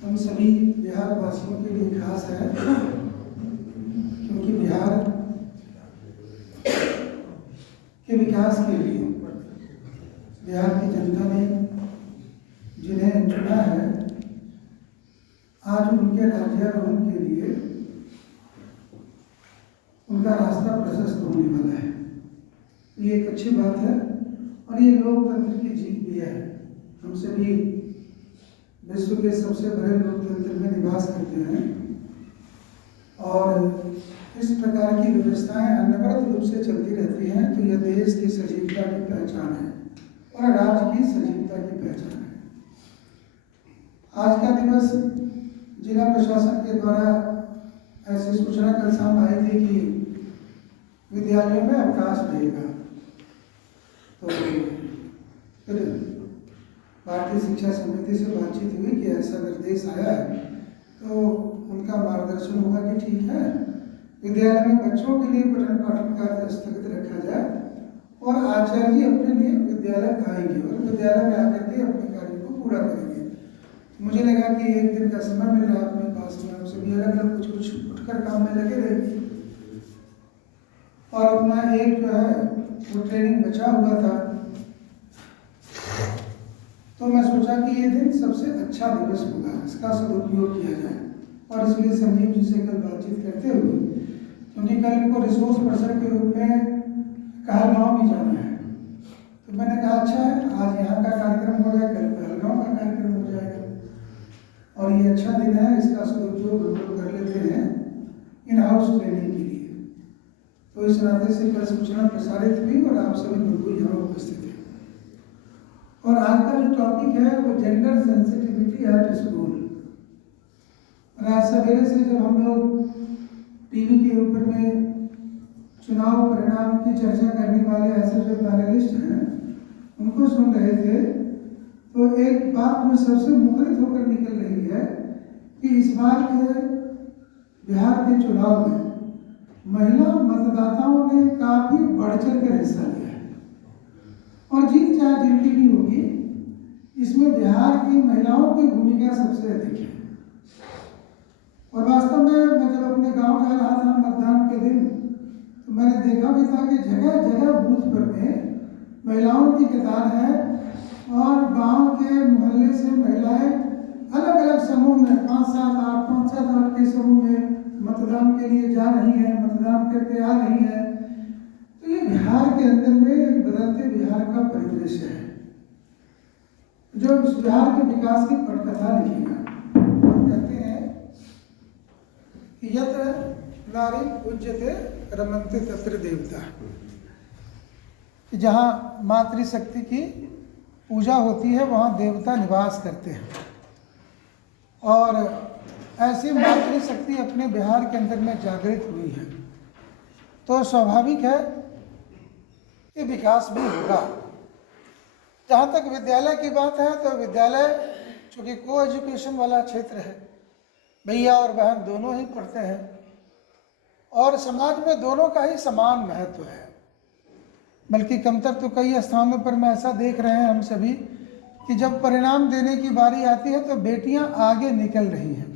हम सभी बिहार वासियों के लिए खास है, क्योंकि बिहार के विकास के लिए बिहार की जनता ने जिन्हें चुना है, आज उनके राज्यारोहण के लिए उनका रास्ता प्रशस्त होने वाला है। ये एक अच्छी बात है और ये लोकतंत्र की जीत भी है। हम सभी विश्व के सबसे बड़े लोकतंत्र में निवास करते हैं और इस प्रकार की व्यवस्थाएं अनवरत रूप से चलती रहती हैं, तो यह देश की सजीवता की पहचान है और राज्य की सजीवता की पहचान है। आज का दिवस जिला प्रशासन के द्वारा ऐसी सूचना कल शाम आई थी कि विद्यालयों में अवकाश रहेगा, तो फिर भारतीय शिक्षा समिति से बातचीत हुई कि ऐसा निर्देश आया है, तो उनका मार्गदर्शन होगा कि ठीक है, विद्यालय में बच्चों के लिए पठन पाठन कार्य स्थगित रखा जाए और आचार्य जी अपने लिए विद्यालय आएंगे और विद्यालय में आकर के अपने कार्य को पूरा करेंगे। मुझे लगा कि एक दिन का समय मिल रहा है अपने पास में, हम सभी अलग अलग कुछ कुछ उठकर काम में लगे रहेंगे और अपना एक जो है वो ट्रेनिंग बचा हुआ था, तो मैं सोचा कि ये दिन सबसे अच्छा दिवस होगा, इसका सदुपयोग किया जाए। और इसलिए संजीव जी से कल बातचीत करते हुए, क्योंकि कल इनको रिसोर्स पर्सन के रूप में कहलगांव भी जाना है, तो मैंने कहा अच्छा है, आज यहाँ का कार्यक्रम हो जाए, कल कहलगांव का कार्यक्रम हो जाएगा और ये अच्छा दिन है, इसका सदुपयोग हम लोग कर लेते हैं इन हाउस ट्रेनिंग के लिए। तो इस नाते से कल सूचना प्रसारित हुई और आप सभी बिल्कुल यहाँ उपस्थित हैं। और आज का जो टॉपिक है वो जेंडर सेंसिटिविटी एट स्कूल। और आज सवेरे से जब हम लोग टीवी के ऊपर में चुनाव परिणाम की चर्चा करने वाले ऐसे जो पैनलिस्ट हैं उनको सुन रहे थे, तो एक बात जो सबसे मुखरित होकर निकल रही है कि इस बार के बिहार के चुनाव में महिला मतदाताओं ने काफी बढ़ चढ़ कर हिस्सा लिया है और जीत चाहे जिनकी भी होगी, इसमें बिहार की महिलाओं की भूमिका सबसे अधिक है। और वास्तव में मैं जब अपने गांव जा रहा था मतदान के दिन, तो मैंने देखा भी था कि जगह जगह बूथ पर में महिलाओं की कतार है और गांव के मोहल्ले से महिलाएं अलग अलग समूह में 5-7-8 के समूह में मतदान के लिए जा रही हैं, मतदान करके आ रही हैं। तो ये बिहार के अंदर में एक बदलते बिहार का परिदृश्य है जो इस बिहार के विकास की पटकथा लिखेगा। कहते हैं कि यत्र नारी पूज्यते रमन्ते तत्र देवता, कि जहाँ मातृशक्ति की पूजा होती है वहाँ देवता निवास करते हैं और ऐसी मातृशक्ति अपने बिहार के अंदर में जागृत हुई है, तो स्वाभाविक है कि विकास भी होगा। जहाँ तक विद्यालय की बात है, तो विद्यालय चूँकि को एजुकेशन वाला क्षेत्र है, भैया और बहन दोनों ही पढ़ते हैं और समाज में दोनों का ही समान महत्व है। बल्कि कमतर तो कई स्थानों पर में ऐसा देख रहे हैं हम सभी कि जब परिणाम देने की बारी आती है तो बेटियां आगे निकल रही हैं।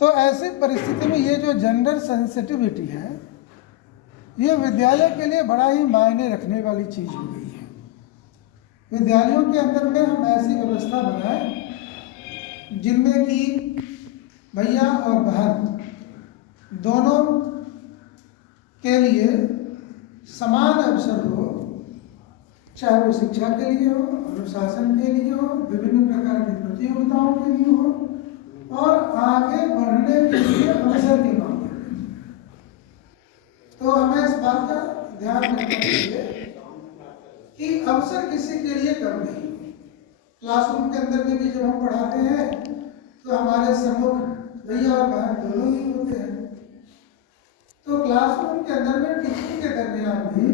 तो ऐसी परिस्थिति में ये जो जेंडर सेंसिटिविटी है, ये विद्यालय के लिए बड़ा ही मायने रखने वाली चीज़ हो गई है। विद्यालयों के अंदर में हम ऐसी व्यवस्था बनाएं जिनमें कि भैया और बहन दोनों के लिए समान अवसर हो, चाहे वो शिक्षा के लिए हो, अनुशासन के लिए हो, विभिन्न प्रकार की प्रतियोगिताओं के लिए हो और आगे बढ़ने के लिए अवसर के मामले में। तो हमें इस बात का ध्यान रखना चाहिए कि अवसर किसी के लिए कम नहीं। क्लासरूम के अंदर में भी जब हम पढ़ाते हैं तो हमारे सम्मुख भैया और बहन दोनों ही होते हैं, तो क्लासरूम के अंदर में टीचिंग के दरमियान भी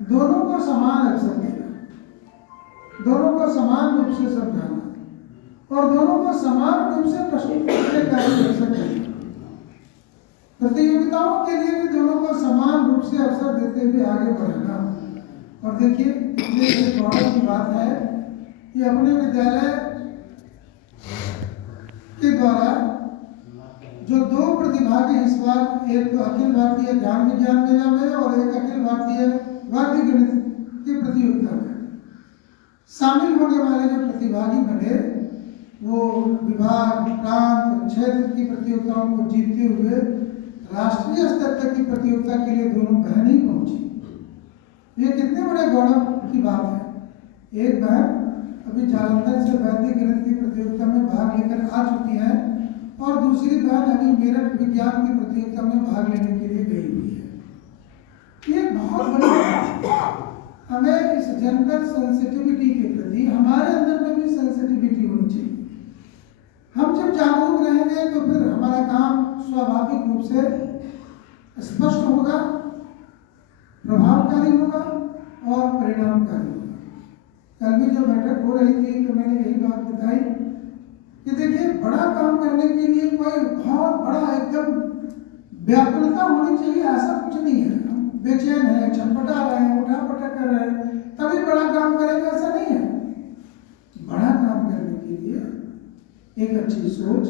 दोनों को समान अवसर देना, दोनों को समान रूप से समझाना और दोनों को समान रूप से प्रश्न पूछने का अवसर देना। प्रतियोगिताओं के लिए भी दोनों को समान रूप से अवसर देते हुए आगे बढ़ाना। और देखिए, इतने गौरव की बात है कि अपने विद्यालय जो 2 प्रतिभागी इस बार, एक तो अखिल भारतीय ज्ञान विज्ञान मेला में और एक अखिल भारतीय वाद्य गणित की प्रतियोगिता में शामिल होने वाले जो प्रतिभागी बने, वो विभाग, प्रांत, क्षेत्र की प्रतियोगिताओं को जीतते हुए राष्ट्रीय स्तर तक की प्रतियोगिता के लिए दोनों बहन ही पहुंची। ये कितने बड़े गौरव की बात है। एक बहन अभी जालंधर से वैदिक गणित की प्रतियोगिता में भाग लेकर आ चुकी है और दूसरी बहन अभी मेरठ विज्ञान की प्रतियोगिता में भाग लेने के लिए गई हुई है। ये बहुत बड़ी बात है। हमें इस जेंडर सेंसिटिविटी के प्रति हमारे अंदर में भी सेंसिटिविटी होनी चाहिए। हम जब जागरूक रहेंगे तो फिर हमारा काम स्वाभाविक रूप से स्पष्ट होगा, प्रभावकारी होगा और परिणामकारी होगा। कल भी जो बैठक हो रही थी तो मैंने यही बात बताई कि देखिए, बड़ा काम करने के लिए कोई बहुत बड़ा एकदम व्याकुलता होनी चाहिए, ऐसा कुछ नहीं है। हम बेचैन है, छटपटा रहे हैं, उठापटक कर रहे हैं, तभी बड़ा काम करेंगे, ऐसा नहीं है। बड़ा काम करने के लिए एक अच्छी सोच,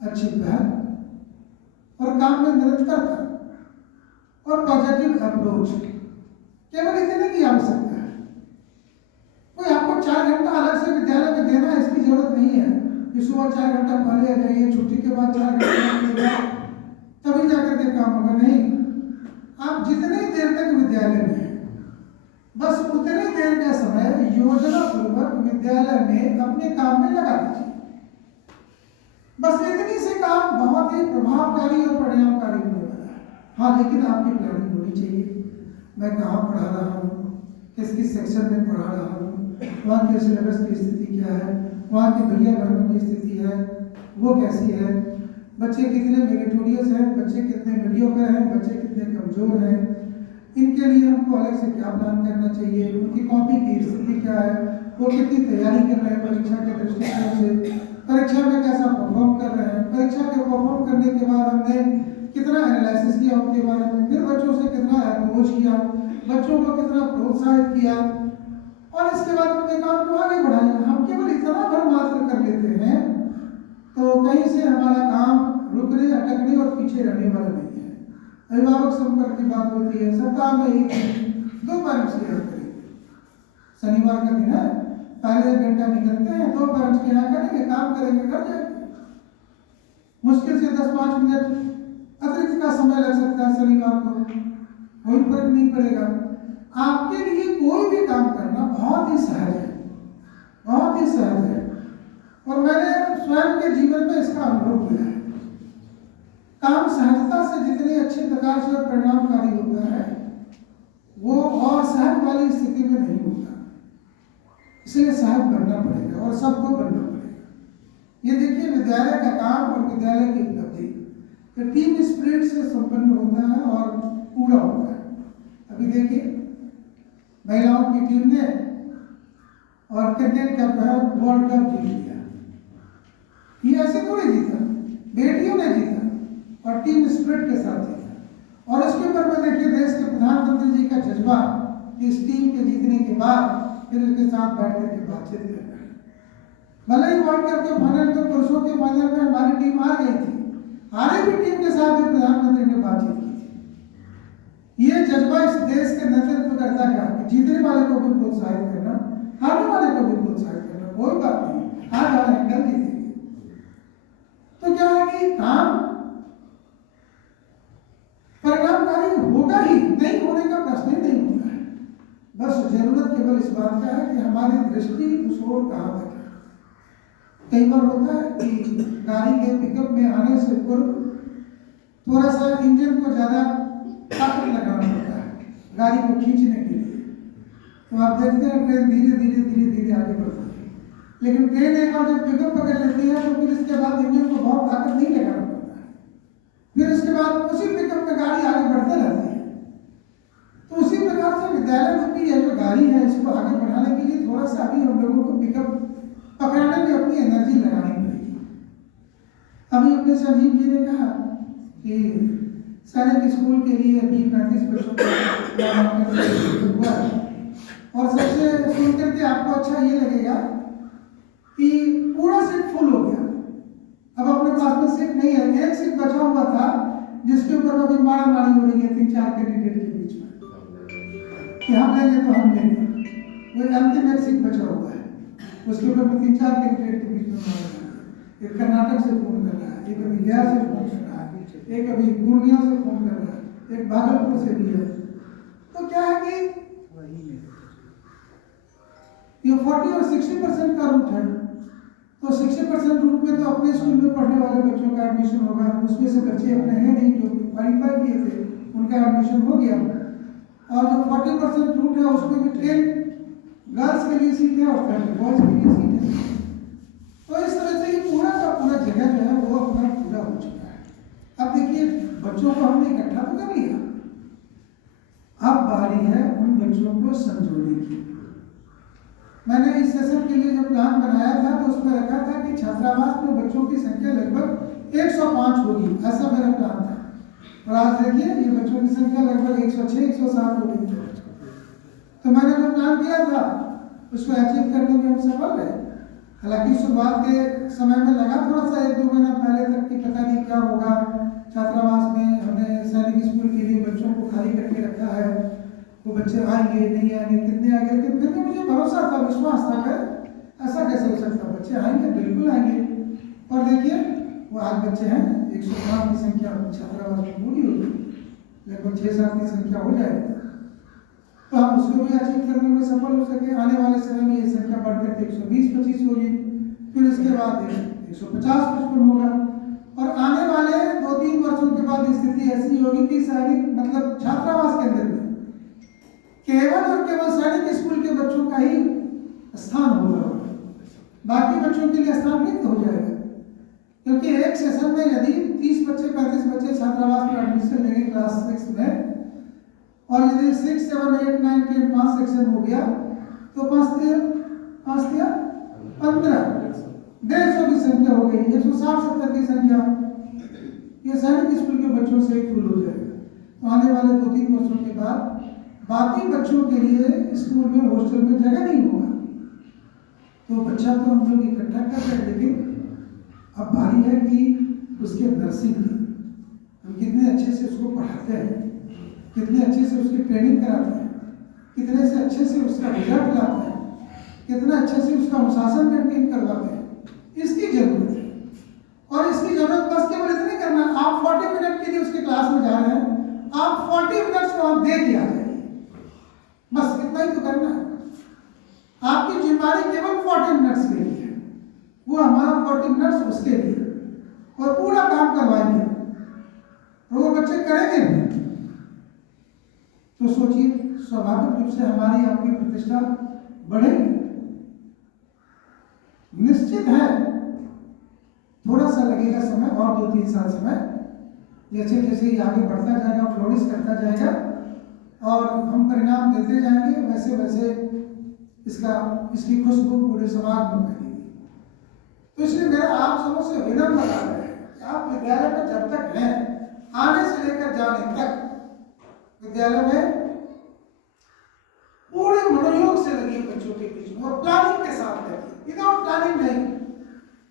अच्छी पहल और काम में निरंतरता और पॉजिटिव अप्रोच, केवल इतने की आवश्यकता है। कोई आपको 4 घंटा अलग से विद्यालय में देना है, इसकी जरूरत नहीं है कि सुबह 4 घंटा पहले आ जाइए, छुट्टी के बाद 4 घंटा तभी जाकर के काम होगा। नहीं, आप जितनी देर तक विद्यालय में हैं, बस उतनी देर का समय योजना पूर्वक विद्यालय में अपने काम में लगा दीजिए। बस इतनी से काम बहुत ही प्रभावकारी और परिणामकारी होने वाला है। हाँ, लेकिन आपकी प्लानिंग होनी चाहिए। मैं कहाँ पढ़ा रहा हूँ, किस किस सेक्शन में पढ़ा रहा हूँ, वहाँ के सिलेबस की स्थिति क्या है, वहाँ के भैया बहनों की स्थिति है वो कैसी है, बच्चे कितने मेरिटोरियस हैं, बच्चे कितने मीडियोकर हैं, बच्चे कितने कमज़ोर हैं, इनके लिए हमको अलग से क्या प्लान करना चाहिए, उनकी कॉपी की स्थिति क्या है, वो कितनी तैयारी कर रहे हैं परीक्षा के दृष्टिकोण से, परीक्षा में कैसा परफॉर्म कर रहे हैं, परीक्षा के परफॉर्म करने के बाद हमने कितना एनालिसिस किया उनके बारे में, फिर बच्चों से कितना अप्रोच किया, बच्चों को कितना प्रोत्साहित किया और इसके बाद अपने काम को आगे बढ़ाया। हम केवल इतना भर मात्र कर लेते हैं तो कहीं से हमारा काम रुकने, अटकने और पीछे रहने वाला नहीं है। अभिभावक संपर्क की बात होती है, सप्ताह में 1-2 पेरेंट्स के यहाँ करेंगे। शनिवार का दिन है, पहले 1 घंटा निकलते हैं, 2 पेरेंट्स के यहाँ करेंगे, काम करेंगे, घर जाएंगे। मुश्किल से 10-5 मिनट अतिरिक्त का समय लग सकता है शनिवार को, कोई फर्क नहीं पड़ेगा। आपके लिए कोई भी काम करना बहुत ही सहज है, बहुत ही सहज है और मैंने स्वयं के जीवन में इसका अनुभव किया है। काम सहजता से जितने अच्छे प्रकार से और परिणामकारी होता है वो और सहज वाली स्थिति में नहीं होता। इसलिए सहज बनना पड़ेगा और सबको बनना पड़ेगा। ये देखिए, विद्यालय का काम और विद्यालय की उपलब्धि तो टीम स्पिरिट से संपन्न होता है और पूरा होता है। अभी देखिए, महिलाओं की टीम ने और क्रिकेट का वर्ल्ड कप जीत लिया। ये ऐसे थोड़ी जीता, बेटियों ने जीता और टीम स्पिरिट के साथ जीता। और इसके ऊपर में देखिए, देश के प्रधानमंत्री जी का जज्बा इस टीम के जीतने के बाद फिर उसके साथ बैठ करके बातचीत कर रहे हैं। भले ही वर्ल्ड कप के फाइनल में, पुरुषों के फाइनल में हमारी टीम हार गई थी, हारी भी टीम के साथ भी प्रधानमंत्री ने बातचीत की थी। ये जज्बा इस देश के नेतृत्व करता क्या, जीतने वाले को भी प्रोत्साहित करना, हारने वाले को भी प्रोत्साहित करना। कोई बात नहीं, हार हार है, कल जीतेंगे। तो क्या है कि काम परिणामकारी होगा ही, नहीं होने का प्रश्न ही नहीं होता है। बस जरूरत केवल इस बात का है कि हमारी दृष्टि उस ओर कहाँ तक है। कई बार होता है कि गाड़ी के पिकअप में आने से पूर्व थोड़ा सा इंजन को ज़्यादा ताकत लगाना पड़ता है गाड़ी को खींचने के लिए। तो आप देखते हैं ट्रेन धीरे धीरे धीरे धीरे आगे बढ़ती है, लेकिन ट्रेन एक बार जब पिकअप पकड़ लेती है तो फिर इसके बाद इंजन को बहुत ताकत नहीं लगाना पड़ता है। फिर इसके बाद उसी पिकअप में गाड़ी आगे बढ़ते रहती है। तो उसी प्रकार से विद्यालय में भी यह जो गाड़ी है इसको आगे बढ़ाने के लिए थोड़ा सा अभी हम लोगों को पिकअप पकड़ने में अपनी एनर्जी लगानी पड़ेगी। अभी अपने संजीव जी ने कहा कि सैनिक स्कूल के लिए अभी 35 बच्चों का हुआ है और सबसे सुन करके आपको अच्छा ये लगेगा कि पूरा सीट फुल हो गया। अब अपने पास में सीट नहीं है, एक सीट बचा हुआ था जिसके ऊपर अभी मारामारी हो रही है 3-4 कैंडिडेट के बीच में कि हम लेंगे तो हम लेंगे। वो अंतिम एक सीट बचा हुआ है, उसके ऊपर भी 3-4 कैंडिडेट के बीच में मारामारी है। एक कर्नाटक से फोन कर रहा है, एक अभी गया से फोन कर रहा है, एक अभी पूर्णिया से फोन कर रहा है, एक भागलपुर से भी है। तो क्या है कि ये 40 और 60% का रूट है, तो 60% रूट में तो अपने स्कूल में पढ़ने वाले बच्चों का एडमिशन होगा, उसमें से बच्चे अपने हैं नहीं जो क्वालिफाई किए थे उनका एडमिशन हो गया। और जो 40% रूट है उसमें भी 10 गर्ल्स के लिए सीट है और 30 बॉयज के लिए सीट है। तो इस तरह से ये पूरा का पूरा जगह जो है वो अपना पूरा हो चुका है। अब देखिए बच्चों को हमने इकट्ठा तो कर लिया, अब बारी है उन बच्चों को समझाने की। मैंने इस सेशन के लिए जब प्लान बनाया था तो उसमें रखा था कि छात्रावास में बच्चों की संख्या लगभग 105 होगी, ऐसा मेरा प्लान था। और आज देखिए ये बच्चों की संख्या लगभग 106-107 हो गई। तो मैंने जो प्लान किया था उसको अचीव करने में हम सफल रहे। हालांकि शुरुआत के समय में लगा थोड़ा सा 1-2 महीना पहले तक कि पता नहीं क्या होगा छात्रावास में, हमने सैनिक स्कूल के लिए बच्चों को खाली करके रखा है, वो बच्चे आएंगे नहीं आएंगे, कितने आएंगे, लेकिन फिर भी मुझे भरोसा था, विश्वास था कि ऐसा कैसे हो सकता, बच्चे आएंगे, बिल्कुल आएंगे। और देखिए वो आज बच्चे हैं 105 की संख्या छात्रावास में पूरी होगी, लगभग 6-7 की संख्या हो जाएगी। तो हम उसको भी अचीव करने में सफल हो सके। आने वाले समय में ये संख्या बढ़कर के 120-125 होगी, फिर इसके बाद 150-155 होगा। और आने वाले 2-3 वर्षों के बाद स्थिति ऐसी होगी कि सैनिक मतलब छात्रावास के अंदर में केवल और केवल सैनिक स्कूल के बच्चों का ही स्थान होगा, बाकी बच्चों के लिए स्थान रिक्त हो जाएगा। क्योंकि एक सेशन में यदि 30 बच्चे 35 बच्चे छात्रावास में एडमिशन लेंगे क्लास 6 में, और यदि 6, 7, 8, 9, 10 5 सेक्शन हो गया तो 5 15 150 की संख्या हो गई, 160-170 की संख्या ये सैनिक स्कूल के बच्चों से फुल हो जाएगा। तो आने वाले 2-3 वर्षों के बाद बाकी बच्चों के लिए स्कूल में हॉस्टल में जगह नहीं होगा। तो बच्चा तो हम लोग इकट्ठा कर रहे हैं, लेकिन अब बारी है कि उसके नर्सिंग की हम कितने अच्छे से उसको पढ़ाते हैं, कितने अच्छे से उसकी ट्रेनिंग कराते हैं, कितने से अच्छे से उसका रिजल्ट लाते हैं, कितना अच्छे से उसका अनुशासन मेंटेन करवाते हैं, इसकी जरूरत है। और इसकी जरूरत बस केवल इतनी करना, आप 40 मिनट के लिए उसके क्लास में जा रहे हैं, आप 40 मिनट्स को आप दे के आ जाइए, बस इतना ही तो करना है। आपकी जिम्मेदारी केवल 40 मिनट्स के लिए है, वो हमारा 40 मिनट्स उसके लिए, और पूरा काम करवाएंगे और वो बच्चे करेंगे भी। तो सोचिए स्वाभाविक रूप से हमारी आपकी प्रतिष्ठा बढ़ेगी। निश्चित है थोड़ा सा लगेगा समय, और 2-3 साल समय, जैसे जैसे ये आगे बढ़ता जाएगा, फ्लोरिश करता जाएगा और हम परिणाम देते जाएंगे, वैसे वैसे इसकी खुशबू पूरे समाज में फैलेगी। तो इसलिए मेरा आप सबों से विनम्र आग्रह है कि आप विद्यालय में जब तक हैं, आने से लेकर जाने तक विद्यालय में पूरे मनोयोग से लगी बच्चों के बीच में और प्लानिंग के साथ लगी, विदाउट प्लानिंग नहीं।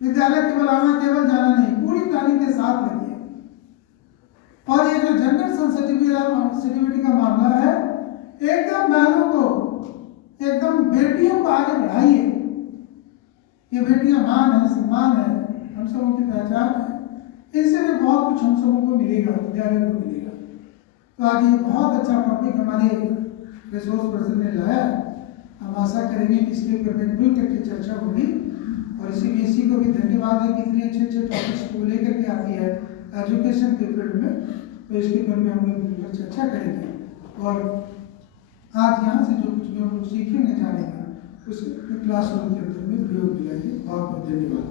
विद्यालय केवल आना केवल जाना नहीं, पूरी प्लानिंग के साथ लगी। और ये जो जेंडर सेंसिटिविटी का मामला है, एकदम बहनों को, एकदम बेटियों को आगे बढ़ाइए। ये बेटियां मान है, सम्मान है, हम सबों की पहचान है, इनसे भी बहुत कुछ हम सबों को मिलेगा, विद्यालय को मिलेगा। तो आज ये बहुत अच्छा टॉपिक हमारे रिसोर्स पर्सन ने लाया। हम आशा करेंगे कि इसके ऊपर में खुल करके चर्चा होगी, और इसी को भी धन्यवाद है कि इतने अच्छे अच्छे टॉपिक्स को लेकर के आती है एजुकेशन के फील्ड में। तो इसके ऊपर में हम लोग चर्चा करेंगे, और आज यहाँ से जो कुछ भी हम लोग सीखेंगे जानेंगे उस क्लासरूम के अंदर में प्रयोग मिलाएंगे। बहुत बहुत धन्यवाद।